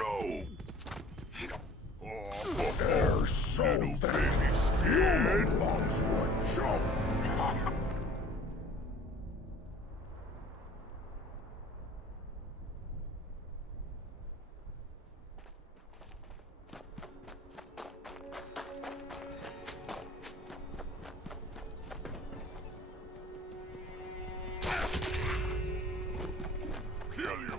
No! Oh, they're so very scared. Human lungs would choke. Kill you!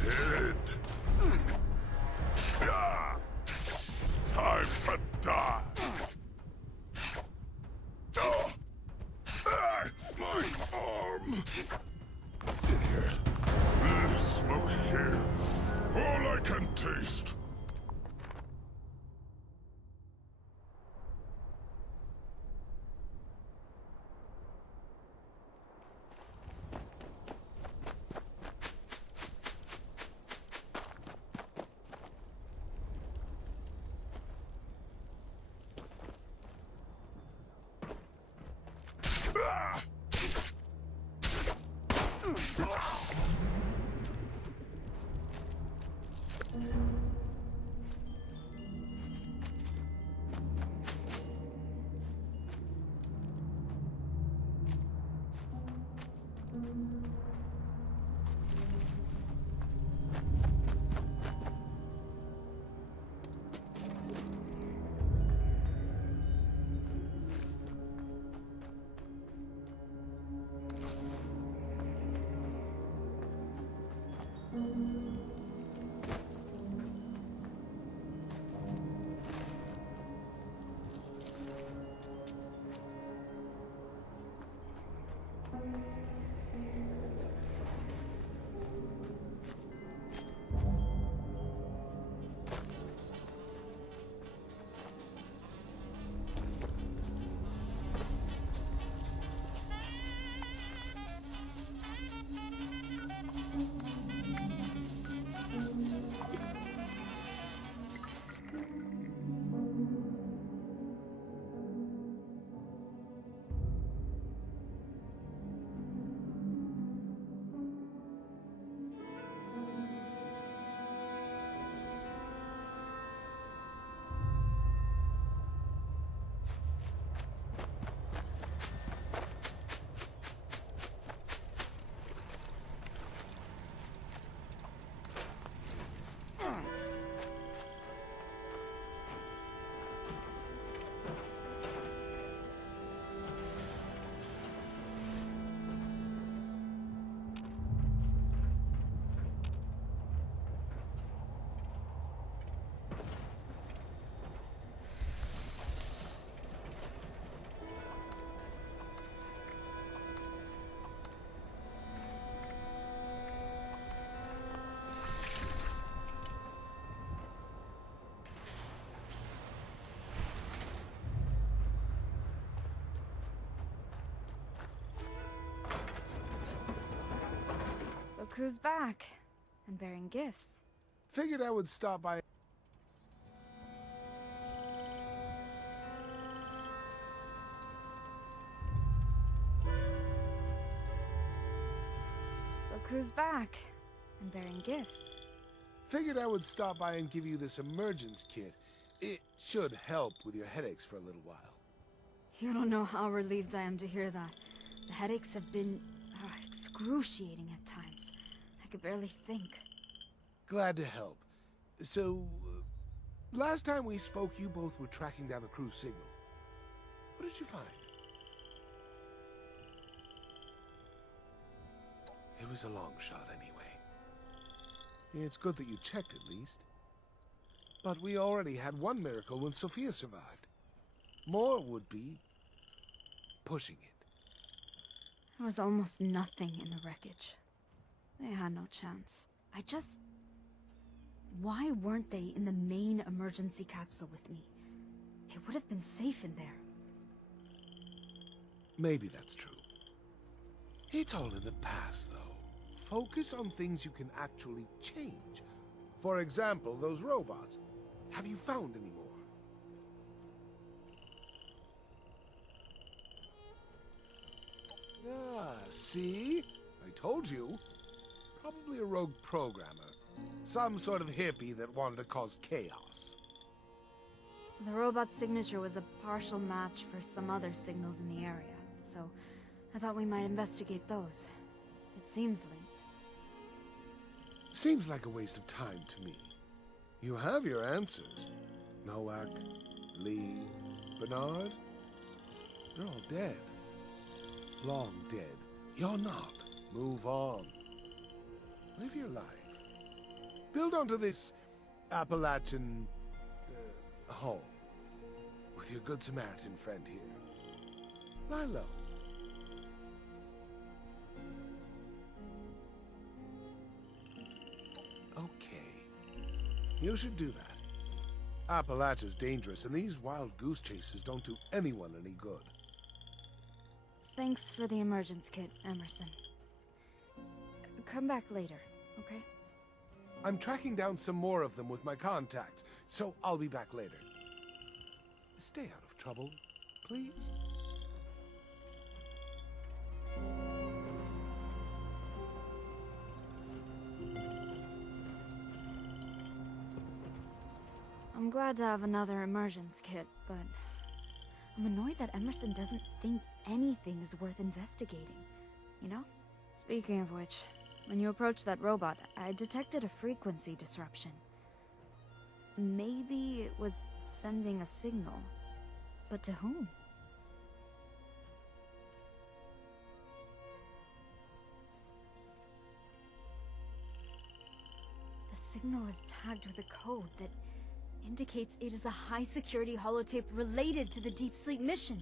Head. Time to die. My arm. Smoke here. All I can taste. Look who's back, and bearing gifts. Figured I would stop by. Look who's back, and bearing gifts. Figured I would stop by and give you this emergence kit. It should help with your headaches for a little while. You don't know how relieved I am to hear that. The headaches have been excruciating at times. I could barely think. Glad to help. So, last time we spoke, you both were tracking down the crew's signal. What did you find? It was a long shot anyway. It's good that you checked at least. But we already had one miracle when Sophia survived. More would be pushing it. There was almost nothing in the wreckage. They had no chance. Why weren't they in the main emergency capsule with me? They would have been safe in there. Maybe that's true. It's all in the past, though. Focus on things you can actually change. For example, those robots. Have you found any more? Ah, see? I told you. Probably a rogue programmer. Some sort of hippie that wanted to cause chaos. The robot's signature was a partial match for some other signals in the area, so I thought we might investigate those. It seems linked. Seems like a waste of time to me. You have your answers. Nowak, Lee, Bernard. They're all dead. Long dead. You're not. Move on. Live your life. Build onto this Appalachian home with your Good Samaritan friend here. Lie low. Okay. You should do that. Appalachia's dangerous, and these wild goose chases don't do anyone any good. Thanks for the emergence kit, Emerson. Come back later, okay? I'm tracking down some more of them with my contacts, so I'll be back later. Stay out of trouble, please. I'm glad to have another emergence kit, but I'm annoyed that Emerson doesn't think anything is worth investigating, you know? Speaking of which, when you approached that robot, I detected a frequency disruption. Maybe it was sending a signal, but to whom? The signal is tagged with a code that indicates it is a high-security holotape related to the Deep Sleep mission.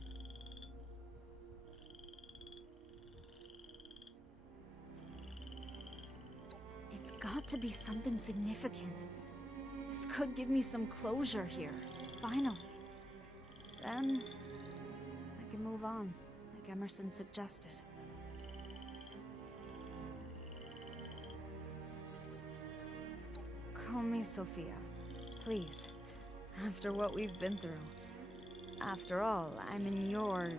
It's got to be something significant. This could give me some closure here, finally. Then, I can move on, like Emerson suggested. Call me Sophia, please. After what we've been through. After all, I'm in your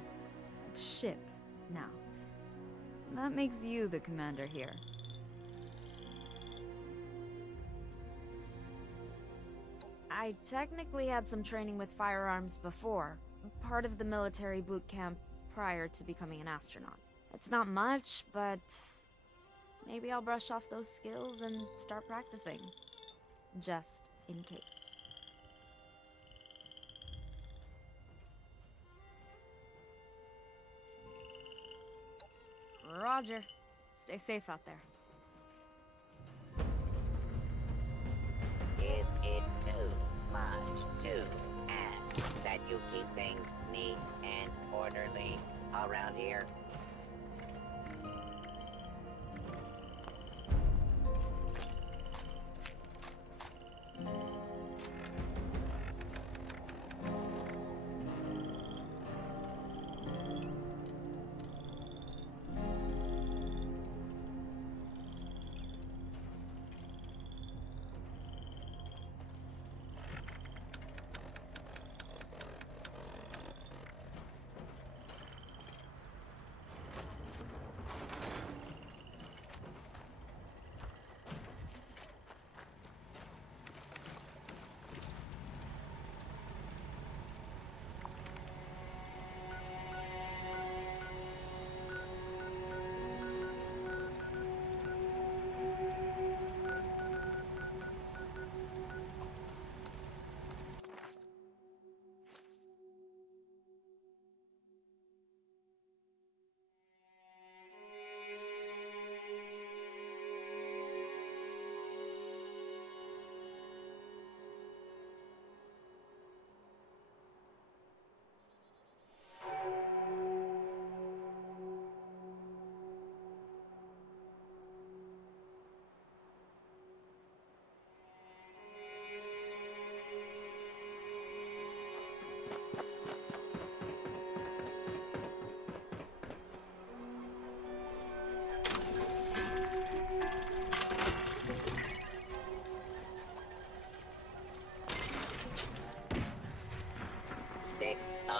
ship now. That makes you the commander here. I technically had some training with firearms before, part of the military boot camp prior to becoming an astronaut. It's not much, but maybe I'll brush off those skills and start practicing. Just in case. Roger. Stay safe out there. Is it too much to ask that you keep things neat and orderly around here?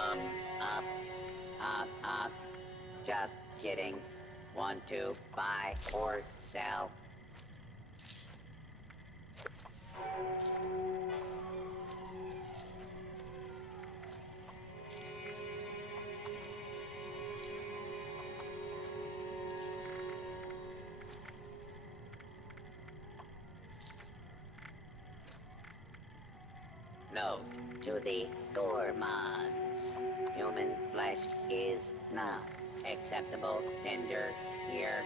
Up, up. Just kidding. Want to buy or sell? Note to the gourmands. Human flesh is not acceptable tender here.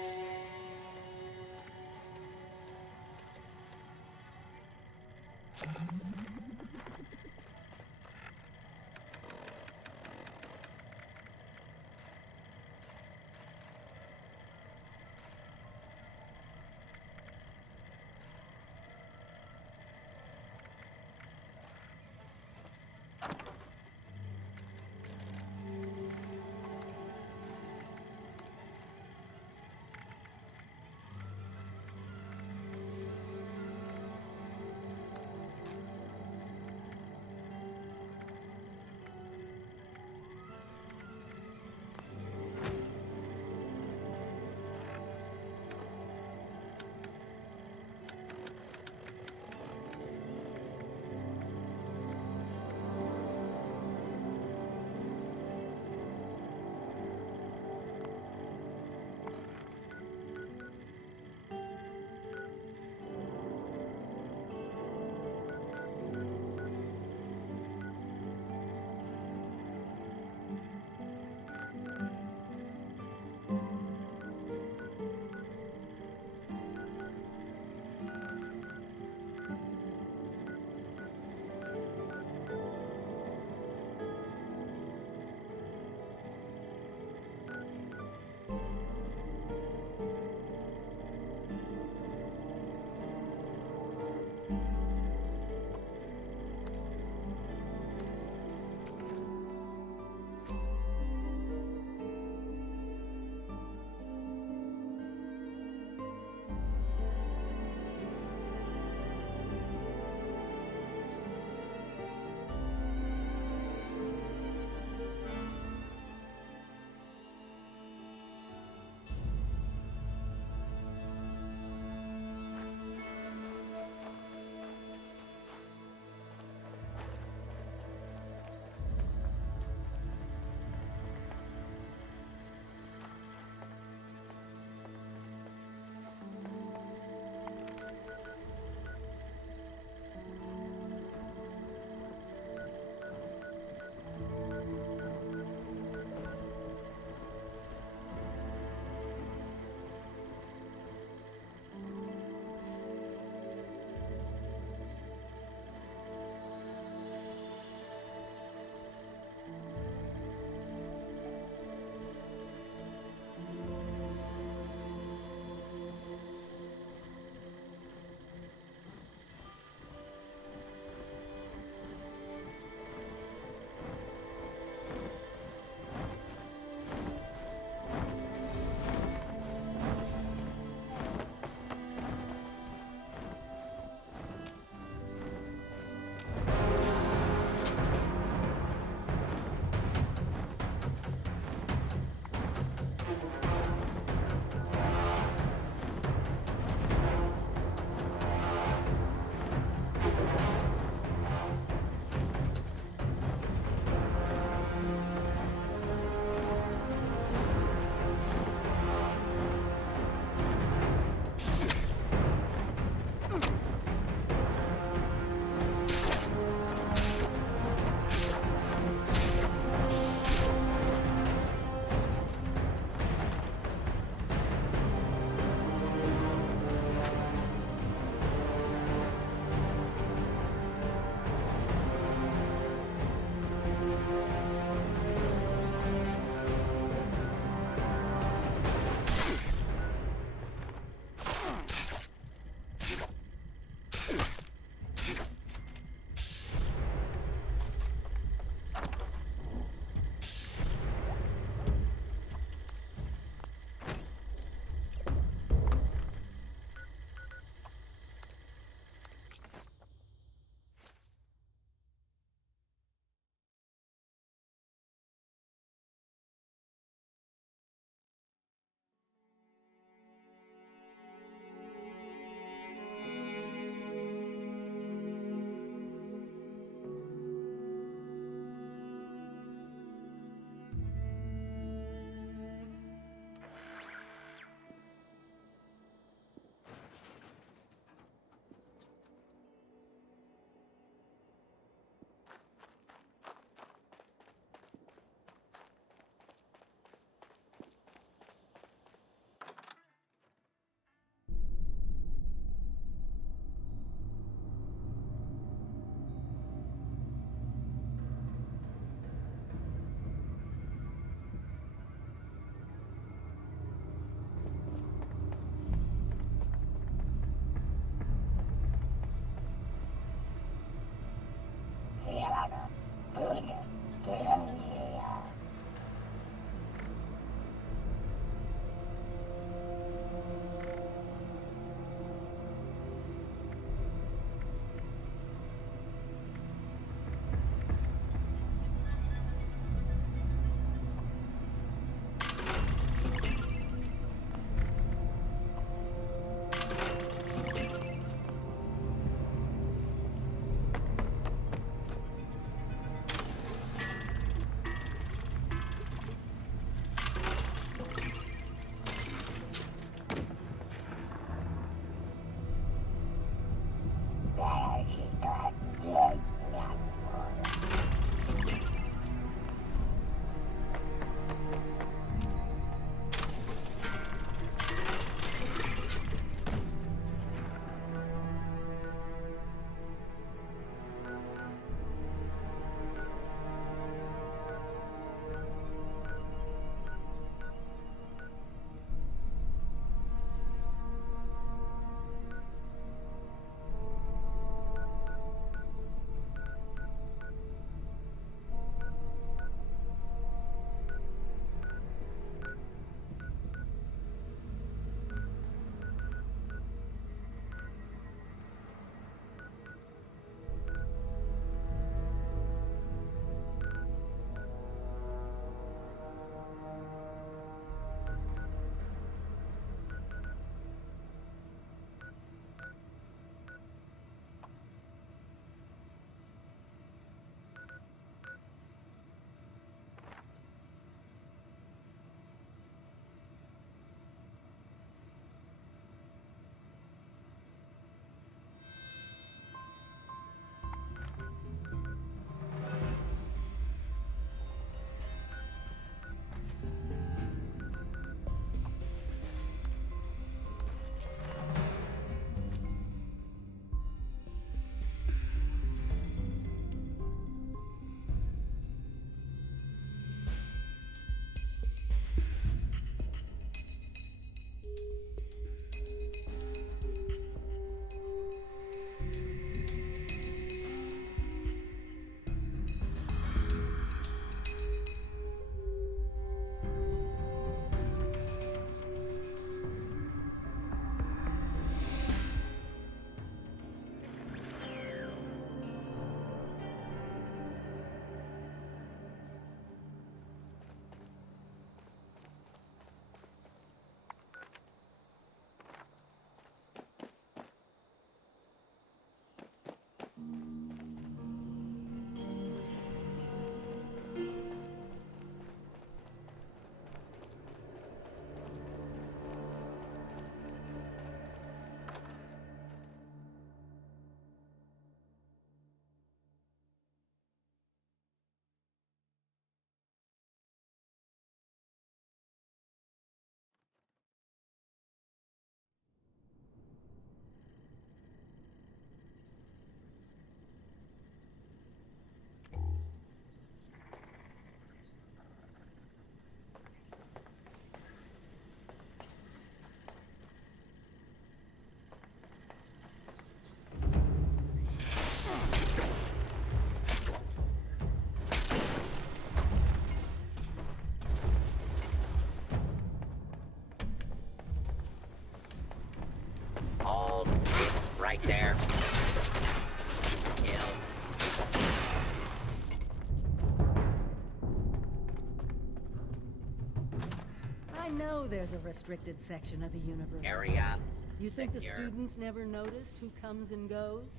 know there's a restricted section of the university. Area You think the secure. students never noticed who comes and goes?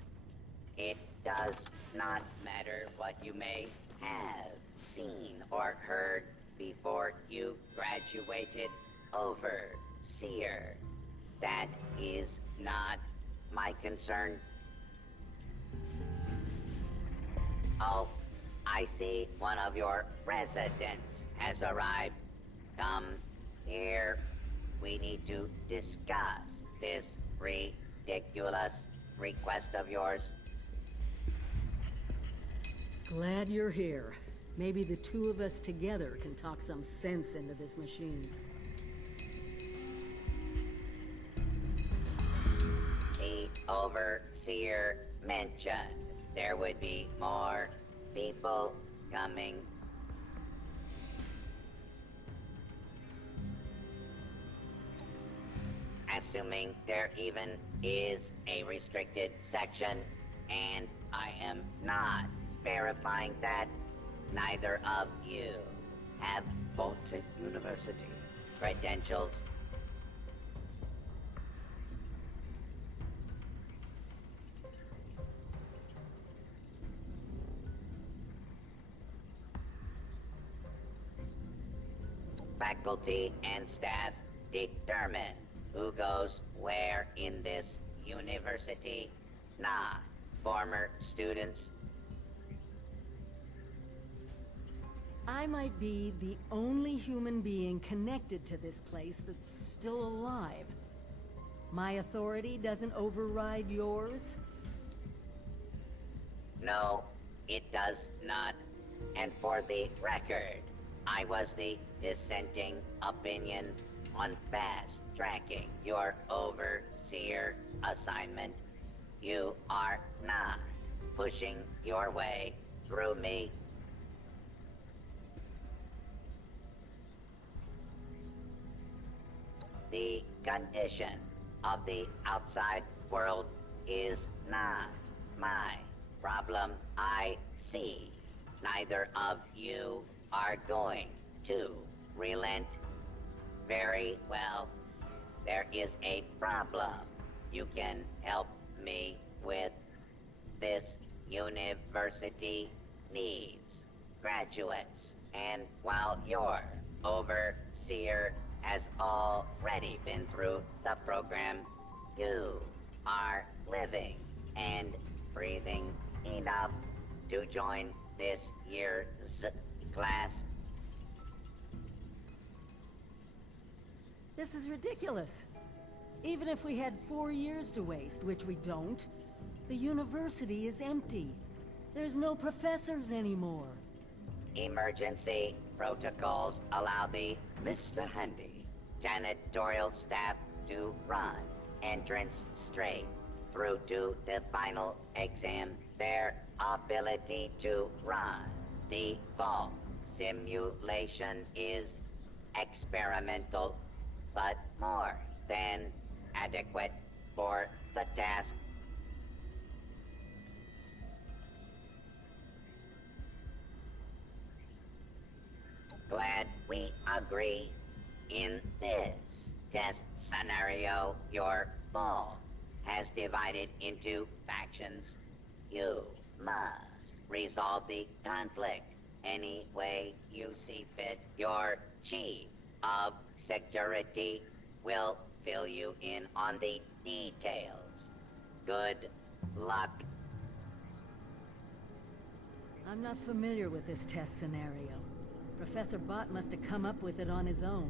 It does not matter what you may have seen or heard before you graduated, Overseer. That is not my concern. Oh, I see one of your residents has arrived. Come here. We need to discuss this ridiculous request of yours. Glad you're here. Maybe the two of us together can talk some sense into this machine. The Overseer mentioned there would be more people coming. Assuming there even is a restricted section, and I am not verifying that, neither of you have Baltic University credentials. Faculty and staff determine who goes where in this university, not former students. I might be the only human being connected to this place that's still alive. My authority doesn't override yours? No, it does not. And for the record, I was the dissenting opinion on fast-tracking your Overseer assignment. You are not pushing your way through me. The condition of the outside world is not my problem. I see neither of you are going to relent. Very well. There is a problem you can help me with. This university needs graduates, and while your Overseer has already been through the program, you are living and breathing enough to join this year's class. This is ridiculous. Even if we had 4 years to waste, which we don't, the university is empty. There's no professors anymore. Emergency protocols allow the Mr. Handy janitorial staff to run entrance straight through to the final exam. Their ability to run the fall simulation is experimental, but more than adequate for the task. Glad we agree. In this test scenario, your ball has divided into factions. You must resolve the conflict any way you see fit. Your chief of security will fill you in on the details. Good luck. I'm not familiar with this test scenario. Professor Bott must have come up with it on his own.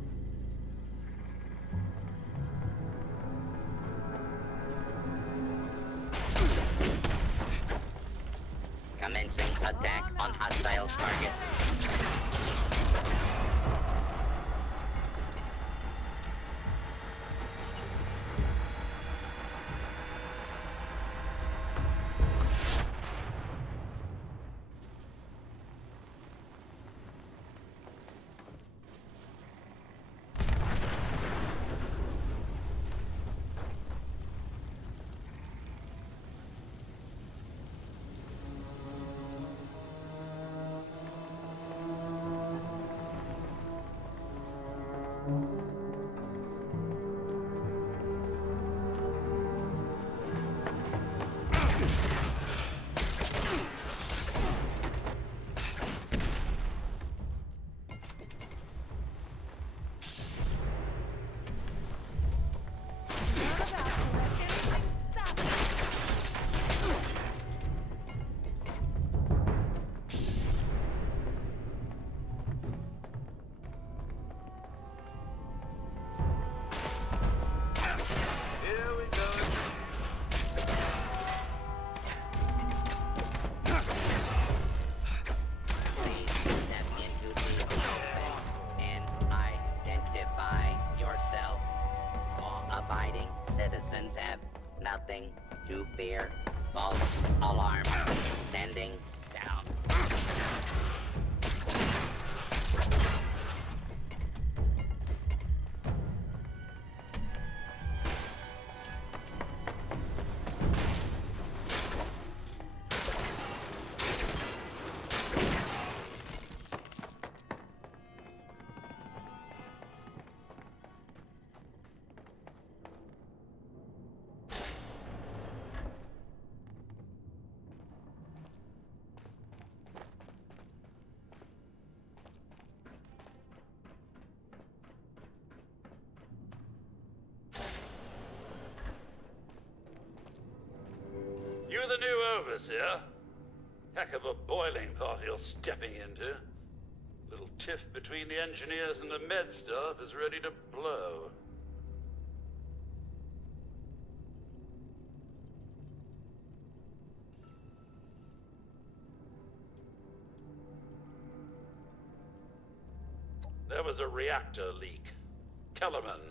Commencing attack on hostile target. to fear. False alarm. Standing down. You the new overseer? Heck of a boiling pot you're stepping into. Little tiff between the engineers and the med staff is ready to blow. There was a reactor leak. Kellerman,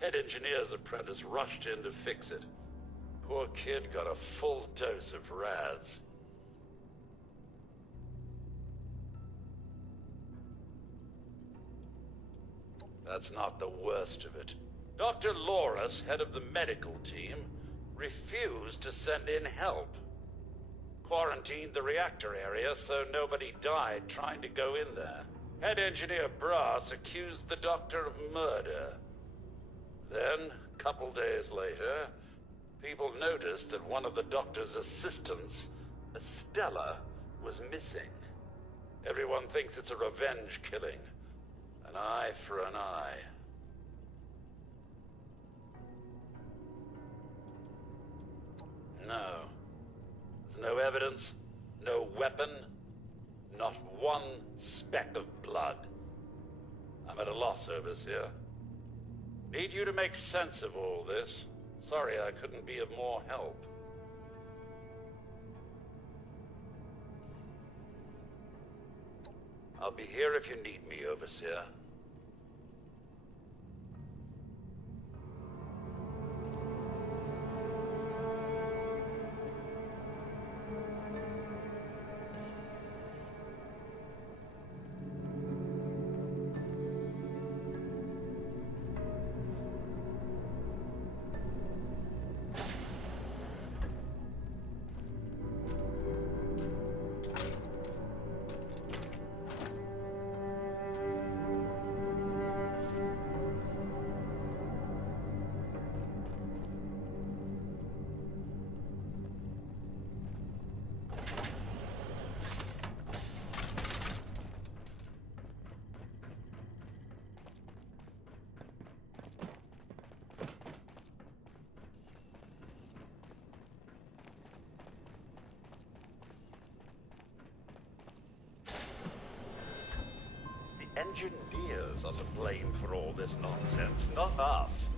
head engineer's apprentice, rushed in to fix it. Poor kid got a full dose of rads. That's not the worst of it. Dr. Loris, head of the medical team, refused to send in help. Quarantined the reactor area so nobody died trying to go in there. Head engineer Brass accused the doctor of murder. Then, a couple days later, people noticed that one of the doctor's assistants, Estella, was missing. Everyone thinks it's a revenge killing. An eye for an eye. No. There's no evidence, no weapon, not one speck of blood. I'm at a loss, Overseer. Need you to make sense of all this. Sorry I couldn't be of more help. I'll be here if you need me, Overseer. Engineers are to blame for all this nonsense, not us.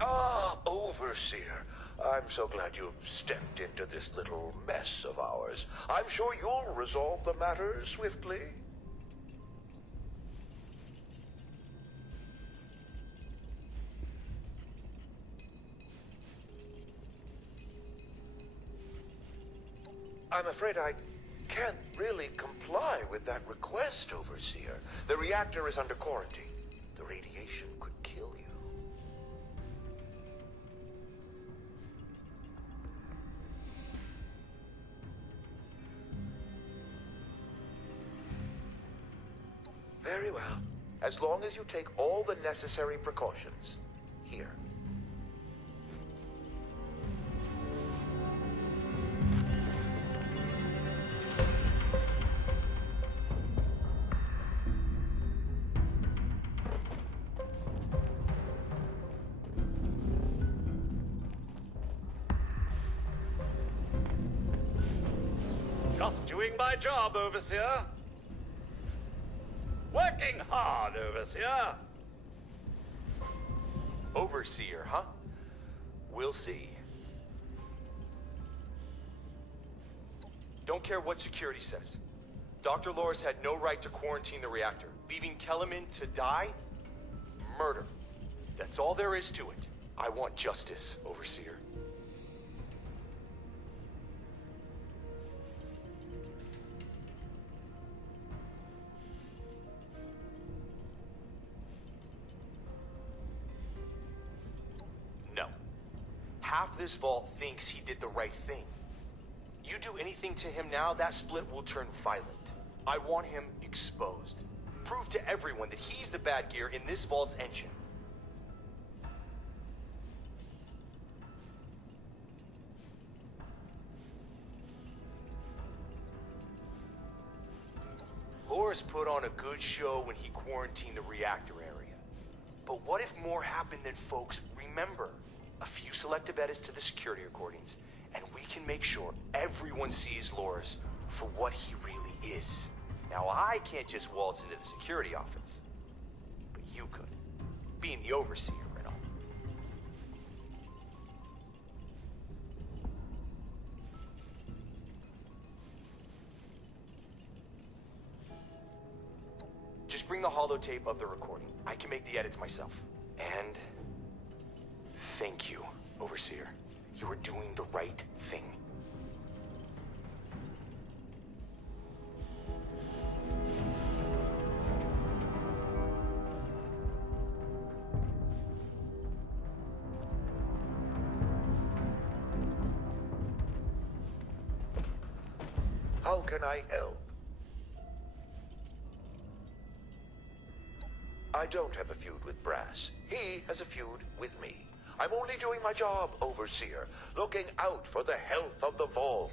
Ah, Overseer. I'm so glad you've stepped into this little mess of ours. I'm sure you'll resolve the matter swiftly. I'm afraid I can't really comply with that request, Overseer. The reactor is under quarantine. The radiation could kill you. Very well. As long as you take all the necessary precautions. Here. Just doing my job, Overseer. Working hard, Overseer. Overseer, huh? We'll see. Don't care what security says. Dr. Loris had no right to quarantine the reactor. Leaving Kellerman to die? Murder. That's all there is to it. I want justice, Overseer. No. Half this vault thinks he did the right thing. You do anything to him now, that split will turn violent. I want him exposed. Prove to everyone that he's the bad gear in this vault's engine. Loris put on a good show when he quarantined the reactor area. But what if more happened than folks remember? A few selective edits to the security recordings, and we can make sure everyone sees Loris for what he really is. Now, I can't just waltz into the security office, but you could, being the Overseer and all. Just bring the holotape of the recording. I can make the edits myself. And thank you, Overseer. You are doing the right thing. How can I help? I don't have a feud with Brass. He has a feud with me. I'm only doing my job, Overseer, looking out for the health of the vault.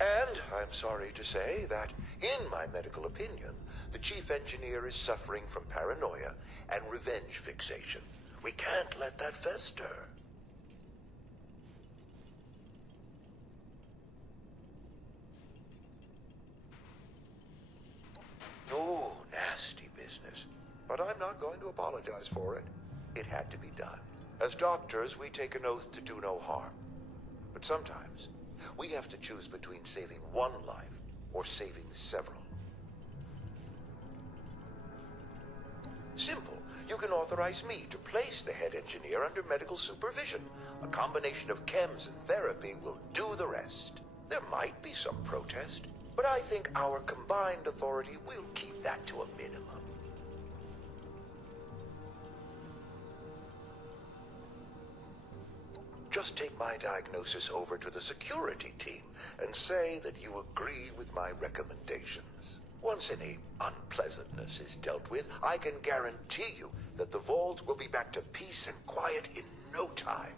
And I'm sorry to say that, in my medical opinion, the chief engineer is suffering from paranoia and revenge fixation. We can't let that fester. No, nasty business. But I'm not going to apologize for it. It had to be done. As doctors, we take an oath to do no harm. But sometimes, we have to choose between saving one life or saving several. Simple. You can authorize me to place the head engineer under medical supervision. A combination of chems and therapy will do the rest. There might be some protest, but I think our combined authority will keep that to a minimum. Just take my diagnosis over to the security team and say that you agree with my recommendations. Once any unpleasantness is dealt with, I can guarantee you that the vault will be back to peace and quiet in no time.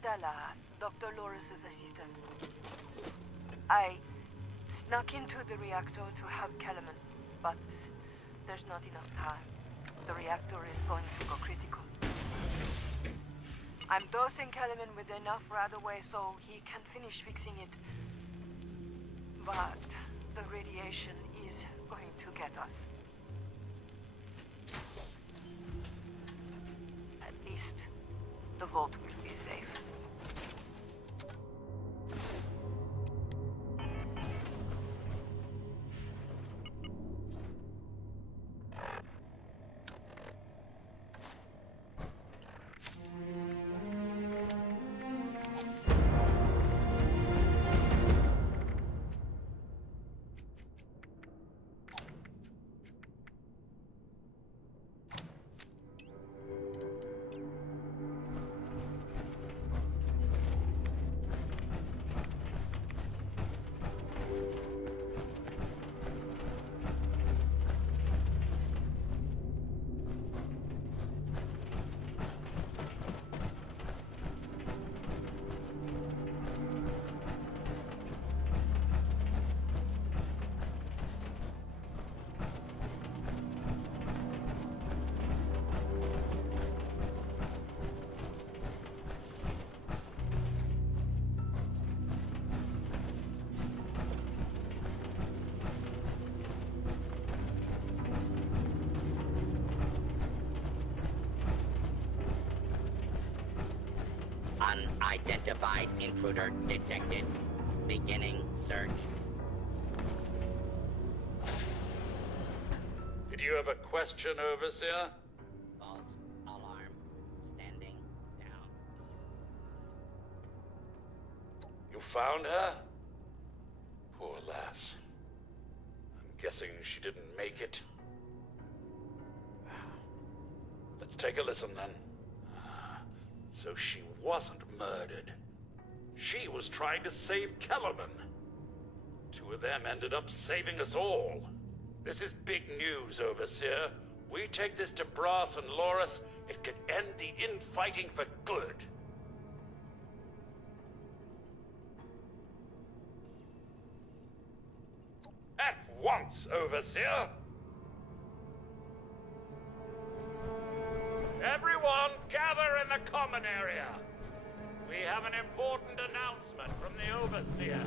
Stella, Dr. Loris's assistant. I snuck into the reactor to help Kellerman, but there's not enough time. The reactor is going to go critical. I'm dosing Kellerman with enough right away so he can finish fixing it. But the radiation is going to get us. At least the vault will be safe. Identified intruder detected. Beginning search. Did you have a question, Overseer? False alarm. Standing down. You found her? Poor lass. I'm guessing she didn't make it. Let's take a listen then. So she wasn't murdered. She was trying to save Kellerman. Two of them ended up saving us all. This is big news, Overseer. We take this to Brass and Loris, it could end the infighting for good. At once, Overseer! Everyone, gather in the common area! We have an important announcement from the Overseer.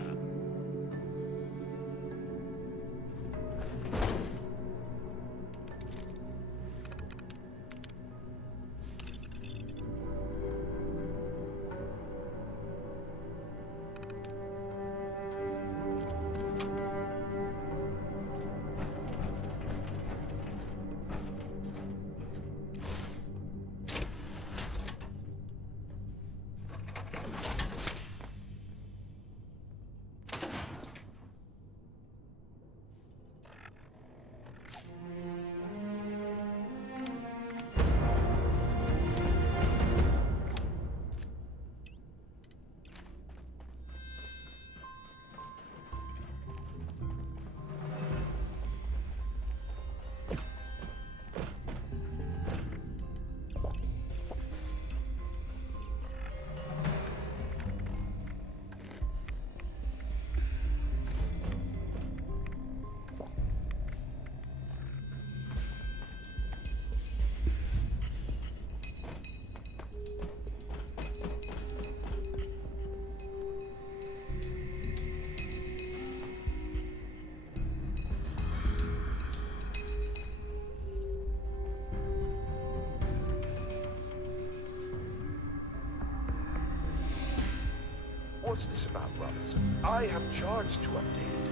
What's this about, Robinson? I have charts to update.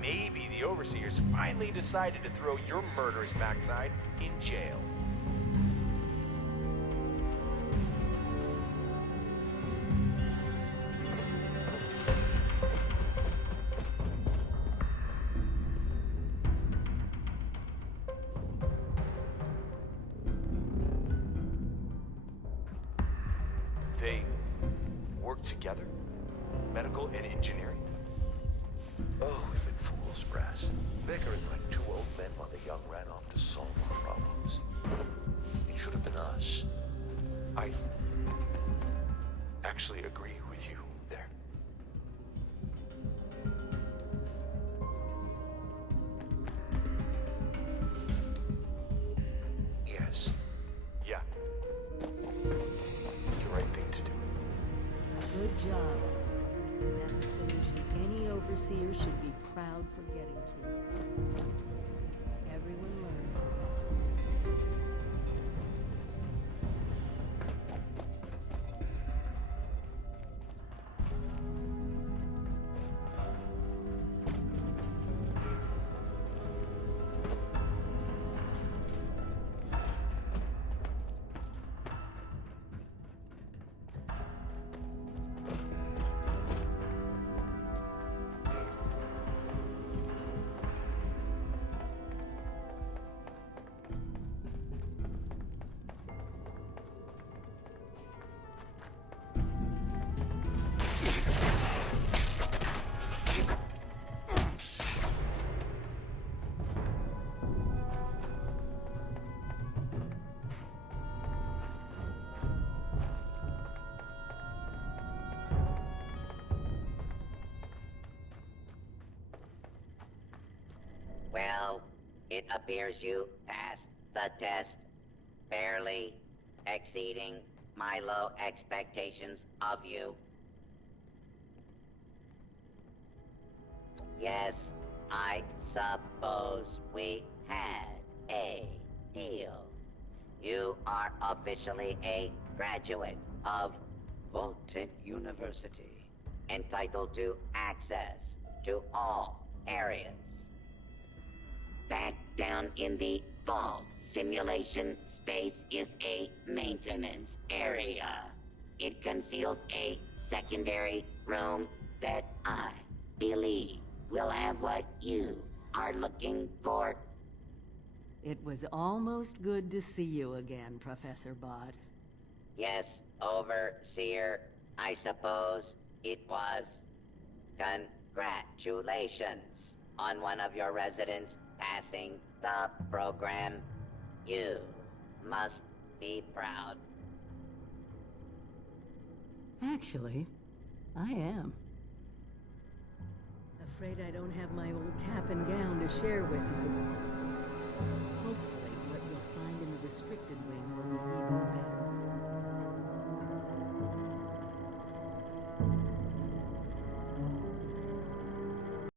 Maybe the Overseers finally decided to throw your murderous backside in jail. They work together? Medical and engineering? Oh, we've been fools, Brass. Bickering like two old men while the young ran off to solve our problems. It should have been us. I actually agree with you there. Yes. Yeah. It's the right thing to do. Good job. And that's a solution any overseer should be proud for getting to. Everyone learned. Well, it appears you passed the test, barely exceeding my low expectations of you. Yes, I suppose we had a deal. You are officially a graduate of Vaulted University, entitled to access to all areas. Back down in the vault, simulation space is a maintenance area. It conceals a secondary room that I believe will have what you are looking for. It was almost good to see you again, Professor Bott. Yes, Overseer, I suppose it was. Congratulations on one of your residents passing the program. You must be proud. Actually, I am. Afraid I don't have my old cap and gown to share with you.